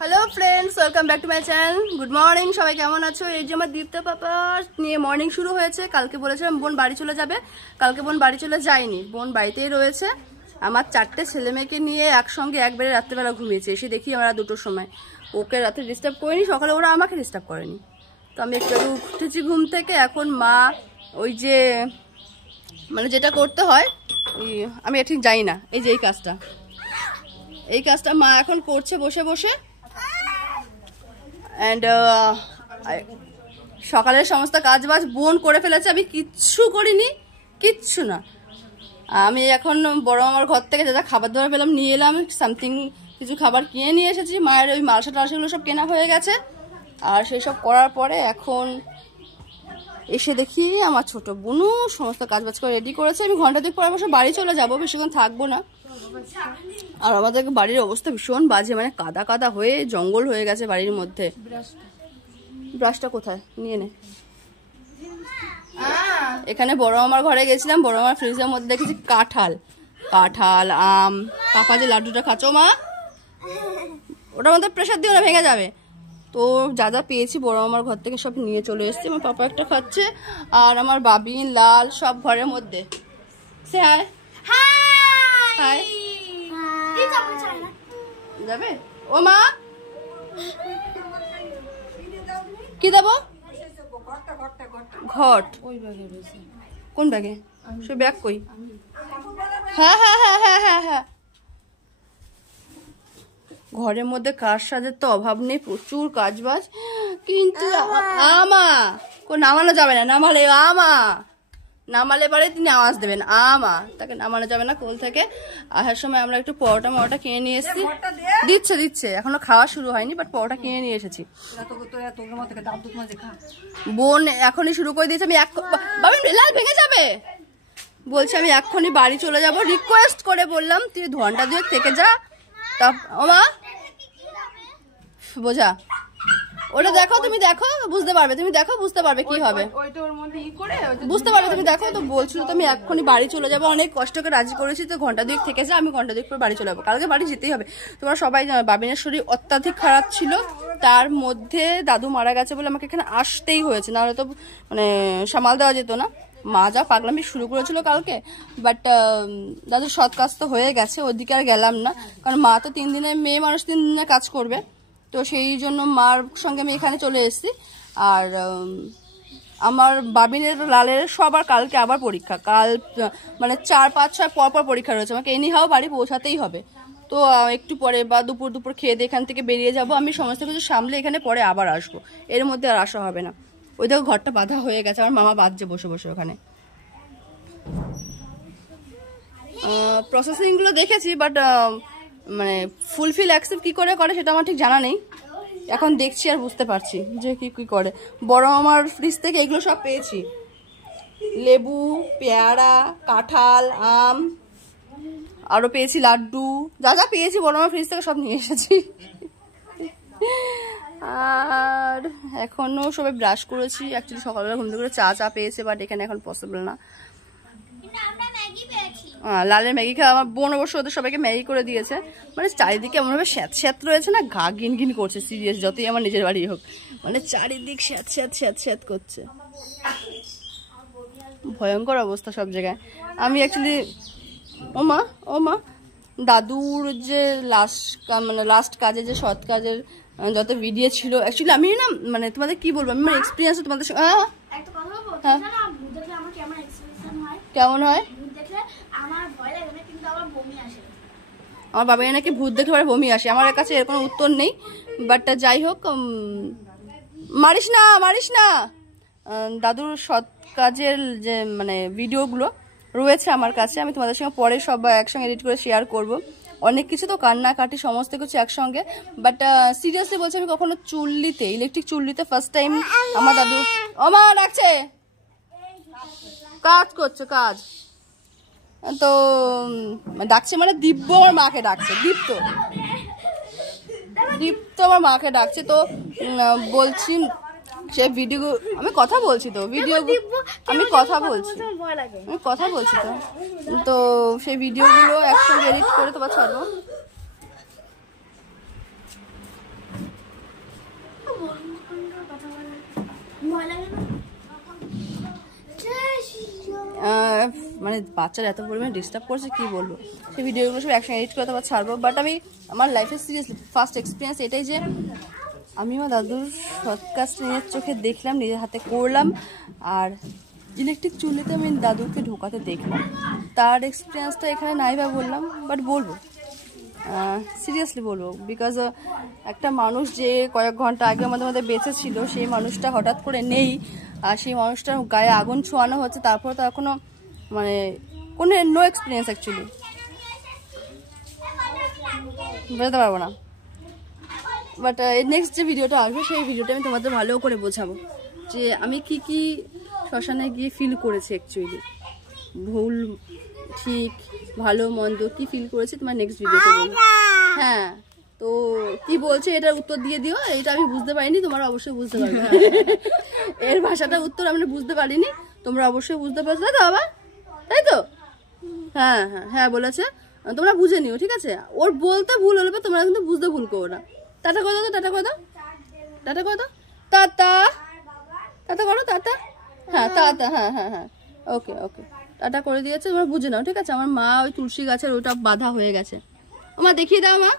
Hello friends, welcome back to my channel. Good morning, সবাই কেমন আছো? এই যে আমার দীপ্ত পাপা নিয়ে মর্নিং শুরু হয়েছে। কালকে বলেছিলাম বোন বাড়ি চলে যাবে, কালকে বোন বাড়ি চলে যায়নি, বোন বাড়িতেই রয়েছে। আমার 4টে ছেলেমেয়েকে নিয়ে একসঙ্গে একবারে রাত্রেবেলা ঘুমিয়েছে। এসে দেখি আমরা 2টোর সময়। ওকে রাতে ডিস্টার্ব করিনি, সকালে ওরা আমাকে ডিস্টার্ব করেনি। তো আমি একটু উঠেছি ঘুম থেকে। এখন মা ওই যে মানে যেটা করতে হয় আমি ঠিক জানি না, এই যে এই কাজটা মা এখন করছে বসে বসে। অ্যান্ড সকালের সমস্ত কাজ বাজ বোন করে ফেলেছে, আমি কিচ্ছু করিনি, কিচ্ছু না। আমি এখন বড় আমার ঘর থেকে যা যা খাবার দাবার পেলাম নিয়ে এলাম, সামথিং কিছু খাবার কিনে নিয়ে এসেছি। মায়ের ওই মালসা টালসাগুলো সব কেনা হয়ে গেছে। আর সেই সব করার পরে এখন এসে দেখি আমার ছোট বোনও সমস্ত কাজ বাজ করে রেডি করেছে। আমি ঘন্টা দুই পরে বসে বাড়ি চলে যাবো, বেশিক্ষণ থাকবো না। আর আমাদের বাড়ির অবস্থা ভীষণ বাজে, মানে কাদা কাদা হয়ে জঙ্গল হয়ে গেছে বাড়ির মধ্যে। ব্রাশটা কোথায় নিয়ে নে। এখানে বড় মামার ঘরে গেছিলাম, বড় মামার ফ্রিজের মধ্যে দেখেছি কাঁঠাল আম। পাপা যে লাড্ডুটা খাচ্ছ মা, ওটার মধ্যে প্রেশার দিও না, ভেঙে যাবে। তো যা যা পেয়েছি বড় মামার ঘর থেকে সব নিয়ে চলে এসেছি। আমার পাপা একটা খাচ্ছে আর আমার বাবিন লাল সব ঘরের মধ্যে। সে হাই হাই যাবে ও মা, কি দেবো? ঘট কোন ব্যাগে? সে ব্যাগ কই? হ্যাঁ হ্যাঁ হ্যাঁ হ্যাঁ হ্যাঁ হ্যাঁ। ঘরের মধ্যে কাজ সাজের তো অভাব নেই, প্রচুর কাজ বাজ। কিন্তু আমা নামানো যাবে না, নামালে পরে তিনি আওয়াজ দেবেন। তাকে নামানো যাবে না কোল থেকে। আসার সময় আমরা একটু পরোটা কিনে নিয়ে এসেছি। দিচ্ছে এখনো খাওয়া শুরু হয়নি, বাট পরোটা কিনে নিয়ে এসেছি। বোন এখনই শুরু করে দিয়েছে। আমি লাল ভেঙে যাবে বলছে, আমি এক্ষুনি বাড়ি চলে যাব। রিকোয়েস্ট করে বললাম তুই ঘন্টা 2 থেকে যা। তা ওমা বোঝা, ওটা দেখো, তুমি দেখো বুঝতে পারবে, বুঝতে পারবে কি হবে, বুঝতে পারবে তুমি দেখো। তো বলছিল তো আমি এক্ষুনি বাড়ি চলে যাবো, অনেক কষ্ট করে রাজি করেছি। তো ঘন্টা 2 থেকে যা, আমি ঘন্টা 2 পর বাড়ি চলে যাবো। কালকে বাড়ি যেতেই হবে। তোমরা সবাই জানো বাবিনের শরীর অত্যাধিক খারাপ ছিল, তার মধ্যে দাদু মারা গেছে বলে আমাকে এখানে আসতেই হয়েছে, নাহলে তো মানে সামাল দেওয়া যেত না। মা যা পাগলামি শুরু করেছিল কালকে, বাট দাদুর সৎ কাজ তো হয়ে গেছে, ওদিকে আর গেলাম না। কারণ মা তো 3 দিনে, মেয়ে মানুষ 3 দিনে কাজ করবে, তো সেই জন্য মার সঙ্গে আমি এখানে চলে এসেছি। আর আমার বাবিনের লালের সবার কালকে আবার পরীক্ষা, কাল মানে 4, 5, 6 পর পরীক্ষা রয়েছে। আমাকে এনিহাও বাড়ি পৌঁছাতেই হবে। তো একটু পরে বা দুপুর খেয়ে দিয়ে এখান থেকে বেরিয়ে যাব। আমি সমস্ত কিছু সামলে এখানে পরে আবার আসবো, এর মধ্যে আর আসা হবে না। ওই দেখো ঘরটা বাঁধা হয়ে গেছে, আমার মামা বাঁধছে বসে বসে ওখানে। প্রসেসিংগুলো দেখেছি, বাট মানে ফুলফিল অ্যাকসেপ্ট কি করে সেটা আমার ঠিক জানা নেই। এখন দেখছি আর বুঝতে পারছি যে কি করে। বড় মামার ফ্রিজ থেকে এগুলো সব পেয়েছি, লেবু, পেয়ারা, কাঁঠাল, আম, আরও পেয়েছি লাড্ডু। যা যা পেয়েছি বড় মামার ফ্রিজ থেকে সব নিয়ে এসেছি। আর এখনও সবাই ব্রাশ করেছি। অ্যাকচুয়ালি সকালবেলা ঘুম থেকে করে চা পেয়েছে, বাট এখানে এখন পসিবল না। লালের ম্যাগি খাওয়া, আমার বোন অবশ্য ওদের সবাইকে ম্যাগি করে দিয়েছে। মানে চারিদিকে এমনভাবে স্যাঁত রয়েছে না, গা গিন করছে সিরিয়াস, যতই আমার নিজের বাড়ি হোক, মানে চারিদিক স্যাঁত করছে। ভয়ঙ্কর অবস্থা সব জায়গায়। আমি অ্যাকচুয়ালি ও মা দাদুর যে লাস্ট কাজে, যে সৎ কাজের যত ভিডিও ছিল, অ্যাকচুয়ালি আমি না মানে তোমাদের কি বলবো, আমি মানে এক্সপিরিয়েন্স তোমাদের সঙ্গে। হ্যাঁ কেমন হয়? আমার বাবা নাকি ভূত দেখলে পরে বমি আসে। আমার কাছে এর কোনো উত্তর নেই, বাট যাই হোক, মারিস না। দাদুর সৎ কাজের যে মানে ভিডিওগুলো রয়েছে আমার কাছে, আমি তোমাদের সঙ্গে পরে সব একসঙ্গে এডিট করে শেয়ার করব। অনেক কিছু তো কান্নাকাটি সমস্ত কিছু একসঙ্গে, বাট সিরিয়াসলি বলছি, আমি কখনো ইলেকট্রিক চুল্লিতে ফার্স্ট টাইম আমার দাদু মা ডাকছে, কাজ করছে কাজ, তো ডাকছে মানে দিব্য আমার মাকে ডাকছে, দীপ্ত আমার মাকে ডাকছে। তো বলছি সে ভিডিও, আমি কথা বলছি তো আমি কথা বলছি তো সেই ভিডিওগুলো একসঙ্গে এডিট করে তোমার ছাড়বো। মানে বাচ্চারা এত পরিমাণে ডিস্টার্ব করছে কি বলবো। সেই ভিডিওগুলো সব একসঙ্গে এডিট করে তারপর ছাড়বো। বাট আমি আমার লাইফের সিরিয়াসলি ফার্স্ট এক্সপিরিয়েন্স এটাই যে আমি আমার দাদুর সৎ কাজটা নিজের চোখে দেখলাম, নিজের হাতে করলাম, আর ইলেকট্রিক চুল্লিতে আমি দাদুকে ঢোকাতে দেখলাম। তার এক্সপিরিয়েন্সটা এখানে নাই বা বললাম, বাট বলবো, সিরিয়াসলি বলবো। বিকজ একটা মানুষ যে কয়েক ঘন্টা আগে আমাদের মধ্যে বেঁচে ছিল, সেই মানুষটা হঠাৎ করে নেই, আর সেই মানুষটার গায়ে আগুন ছোঁয়ানো হচ্ছে, তারপর তো এখনো মানে কোনো নো এক্সপিরিয়েন্স অ্যাকচুয়ালি, বুঝতে পারবো না। বাট নেক্সট যে ভিডিওটা আসবে সেই ভিডিওটা আমি তোমাদের ভালো করে বোঝাবো যে আমি কি কি শ্মশানে গিয়ে ফিল করেছি অ্যাকচুয়ালি, ভুল ঠিক ভালো মন্দ কি ফিল করেছি তোমার নেক্সট ভিডিওতে বলবো। হ্যাঁ, তো কি বলছে এটার উত্তর দিয়ে দিও। এটা আমি বুঝতে পারিনি, তোমরা অবশ্যই বুঝতে পারবে। এর ভাষাটার উত্তর আমরা বুঝতে পারিনি, তোমরা অবশ্যই বুঝতে পারছো তো বাবা, তাই তো? হ্যাঁ হ্যাঁ হ্যাঁ বলেছে, তোমরা বুঝে নিও, ঠিক আছে? ওর বলতে ভুল হলে তোমরা কিন্তু বুঝতে ভুল করো না। টাটা করে দাও, টাটা করে দাও, টাটা করে দাও, টাটা টাটা করো, টাটা। হ্যাঁ টাটা, হ্যাঁ হ্যাঁ হ্যাঁ, ওকে ওকে, টাটা করে দিয়েছে, তোমরা বুঝে নাও, ঠিক আছে? আমার মা ওই তুলসী গাছের ওটা বাধা হয়ে গেছে। মা দেখিয়ে দাও মা।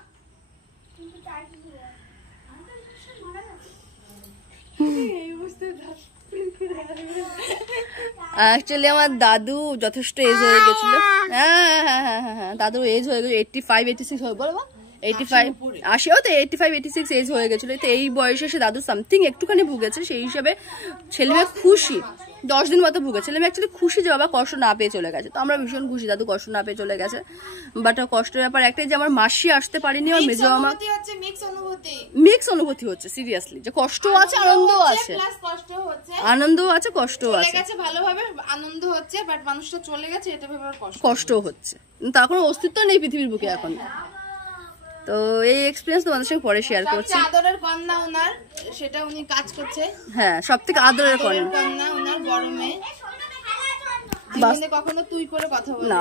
অ্যাকচুয়ালি আমার দাদু যথেষ্ট এজ হয়ে গেছিল। হ্যাঁ হ্যাঁ হ্যাঁ হ্যাঁ হ্যাঁ, দাদু এজ হয়ে গেছে 85-86 হয়ে, বলো 85 80ও তো 85-86 এজ হয়ে গেছিল। তো এই বয়সে সে দাদু সামথিং একটুখানি ভুগেছে, সেই হিসাবে ছেলেমেয়ে খুশি, 10 দিন মতো ভুগেছে। ছেলেমেয়ে অ্যাকচুয়ালি খুশি যে বাবা কষ্ট না পেয়ে চলে গেছে, তো আমরা ভীষণ খুশি দাদু কষ্ট না পেয়ে চলে গেছে। বাট কষ্টের ব্যাপার একটাই যে আমার মাসি আসতে পারিনি, আমার মেজো আমার মিক্স অনুভূতি হচ্ছে সিরিয়াসলি, যে কষ্টও আছে আনন্দও আছে, আনন্দও আছে কষ্টও আছে। ভালোভাবে আনন্দ হচ্ছে, বাট মানুষটা চলে গেছে এটা ভেবে কষ্টও হচ্ছে, তার কোনো অস্তিত্ব নেই পৃথিবীর বুকে এখন। তো এই এক্সপেরিয়েন্স তোমাদের সঙ্গে পরে শেয়ার করছি। আদরের কন্যা ওনার, সেটা উনি কাজ করছে। হ্যাঁ, সবথেকে আদরের কন্যা ওনার বড় মেয়ে, কখনো তুই করে কথা বলে না।